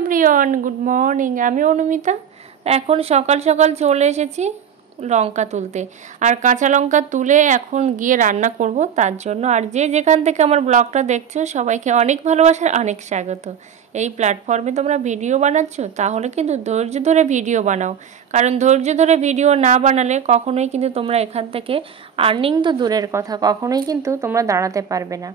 Everyone, good morning. আমি অনুমিতা। এখন সকাল সকাল চলে এসেছি লঙ্কা তুলতে, আর কাঁচা লঙ্কা তুলে এখন গিয়ে রান্না করব তার জন্য। আর যে যেখান থেকে আমার ব্লগটা দেখছো সবাইকে অনেক ভালোবাসার অনেক স্বাগত। এই প্ল্যাটফর্মে তোমরা ভিডিও বানাচ্ছো, তাহলে কিন্তু ধৈর্য ধরে ভিডিও বানাও, কারণ ধৈর্য ধরে ভিডিও না বানালে কখনোই কিন্তু তোমরা এখান থেকে আর্নিং তো দূরের কথা, কখনোই কিন্তু তোমরা দাঁড়াতে পারবে না।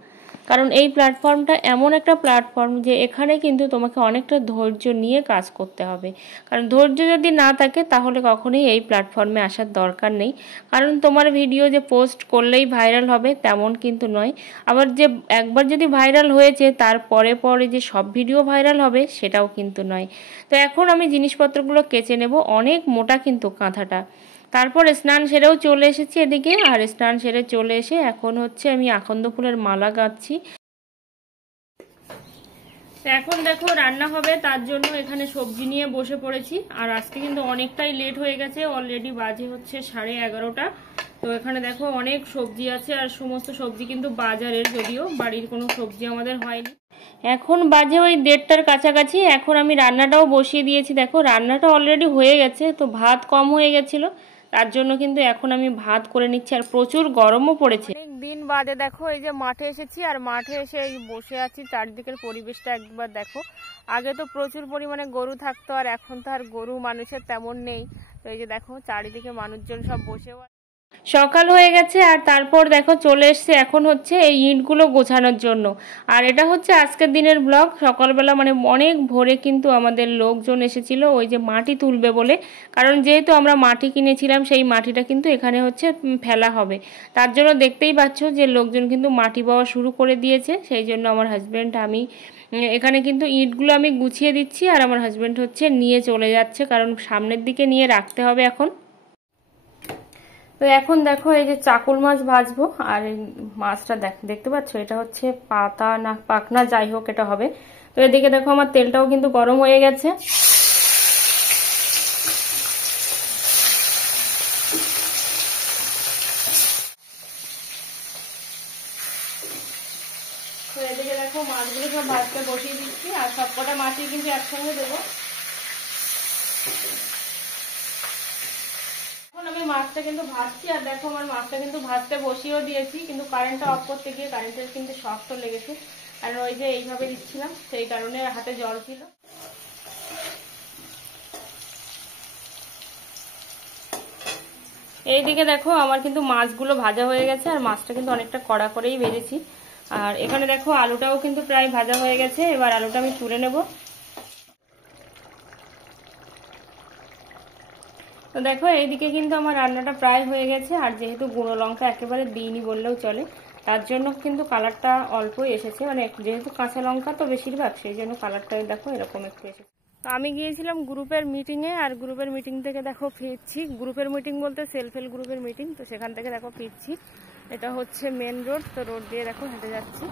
কারণ এই প্ল্যাটফর্মটা এমন একটা প্ল্যাটফর্ম যে এখানে কিন্তু তোমাকে অনেকটা ধৈর্য নিয়ে কাজ করতে হবে। কারণ ধৈর্য যদি না থাকে তাহলে কখনোই এই প্ল্যাটফর্মে আসার দরকার নেই। কারণ তোমার ভিডিও যে পোস্ট করলেই ভাইরাল হবে তেমন কিন্তু নয়। আবার যে একবার যদি ভাইরাল হয়েছে তার পরে পরে যে সব ভিডিও ভাইরাল হবে সেটাও কিন্তু নয়। তো এখন আমি জিনিসপত্রগুলো কেচে নেব। অনেক মোটা কিন্তু কাঁথাটা। তারপর স্নান সেরেও চলে এসেছি এদিকে, আর স্নান সেরে চলে এসে এখন হচ্ছে আমি আকন্দ ফুলের মালা গাঁথছি। এখন দেখো রান্না হবে, তার জন্য এখানে সবজি নিয়ে বসে পড়েছি। আর আজকে কিন্তু অনেকটাই লেট হয়ে গেছে, অলরেডি বাজে হচ্ছে 11:30। তো এখানে দেখো অনেক সবজি আছে, আর সমস্ত সবজি কিন্তু বাজারের, যদিও বাড়ির কোনো সবজি আমাদের হয়নি। এখন বাজে ওই 1:30টার কাছাকাছি। এখন আমি রান্নাটাও বসিয়ে দিয়েছি। দেখো রান্নাটা অলরেডি হয়ে গেছে, তো ভাত কম হয়ে গেছিলো, তার জন্য কিন্তু এখন আমি ভাত করে নিচ্ছি। আর প্রচুর গরমও পড়েছে। অনেক দিন বাদে দেখো এই যে মাঠে এসেছি, আর মাঠে এসে এই বসে আছি। চারদিকের পরিবেশটা একবার দেখো। আগে তো প্রচুর পরিমাণে গরু থাকতো, আর এখন তো আর গরু মানুষের তেমন নেই। তো এই যে দেখো চারিদিকে মানুষজন সব বসেও। সকাল হয়ে গেছে, আর তারপর দেখো চলে এসছে এখন হচ্ছে এই ইঁটগুলো গোছানোর জন্য। আর এটা হচ্ছে আজকের দিনের ব্লগ। সকালবেলা মানে অনেক ভোরে কিন্তু আমাদের লোকজন এসেছিল ওই যে মাটি তুলবে বলে। কারণ যেহেতু আমরা মাটি কিনেছিলাম, সেই মাটিটা কিন্তু এখানে হচ্ছে ফেলা হবে। তার জন্য দেখতেই পাচ্ছ যে লোকজন কিন্তু মাটি পাওয়া শুরু করে দিয়েছে। সেই জন্য আমার হাজব্যান্ড, আমি এখানে কিন্তু ইঁটগুলো আমি গুছিয়ে দিচ্ছি, আর আমার হাজব্যান্ড হচ্ছে নিয়ে চলে যাচ্ছে, কারণ সামনের দিকে নিয়ে রাখতে হবে এখন। তো এখন দেখো এই যে চাকুল মাছ ভাজবো। আর এই মাছটা দেখতে পাচ্ছ, এটা হচ্ছে পাতা না পাকনা, যাই হোক এটা হবে। তো এদিকে দেখো আমার তেলটাও কিন্তু গরম হয়ে গেছে। তো এদিকে দেখো মাছগুলো সব ভাজতে বসিয়ে দিচ্ছি, আর সবকটা মাছই কিন্তু একসঙ্গে দেবো। এখন আমি মাছটা কিন্তু ভাজছি, আর দেখো আমার মাছটা কিন্তু ভাজতে বসিয়েও দিয়েছি, কিন্তু কারেন্টটা অফ করতে গিয়ে কারেন্টের কিন্তু শর্টও লেগেছে। আর ওই যে এইভাবে দিচ্ছিলাম, সেই কারণে হাতে জল ছিল। এইদিকে দেখো আমার কিন্তু মাছগুলো ভাজা হয়ে গেছে, আর মাছটা কিন্তু অনেকটা কড়া করেই ভেজেছি। আর এখানে দেখো আলুটাও কিন্তু প্রায় ভাজা হয়ে গেছে। এবার আলুটা আমি তুলে নেব। তো দেখো এইদিকে কিন্তু আমার রান্নাটা প্রায় হয়ে গেছে। আর যেহেতু গুঁড়ো লঙ্কা একেবারে দিইনি বললেও চলে, তার জন্য কিন্তু কালারটা অল্পই এসেছে। মানে যেহেতু কাঁচা লঙ্কা তো বেশিরভাগ, সেই জন্য কালারটা দেখো এরকম একটু এসেছে। তো আমি গিয়েছিলাম গ্রুপের মিটিংয়ে, আর গ্রুপের মিটিং থেকে দেখো ফিরছি। গ্রুপের মিটিং বলতে সেলফ হেল্প গ্রুপের মিটিং। তো সেখান থেকে দেখো ফিরছি। এটা হচ্ছে মেন রোড, তো রোড দিয়ে দেখো হেঁটে যাচ্ছি।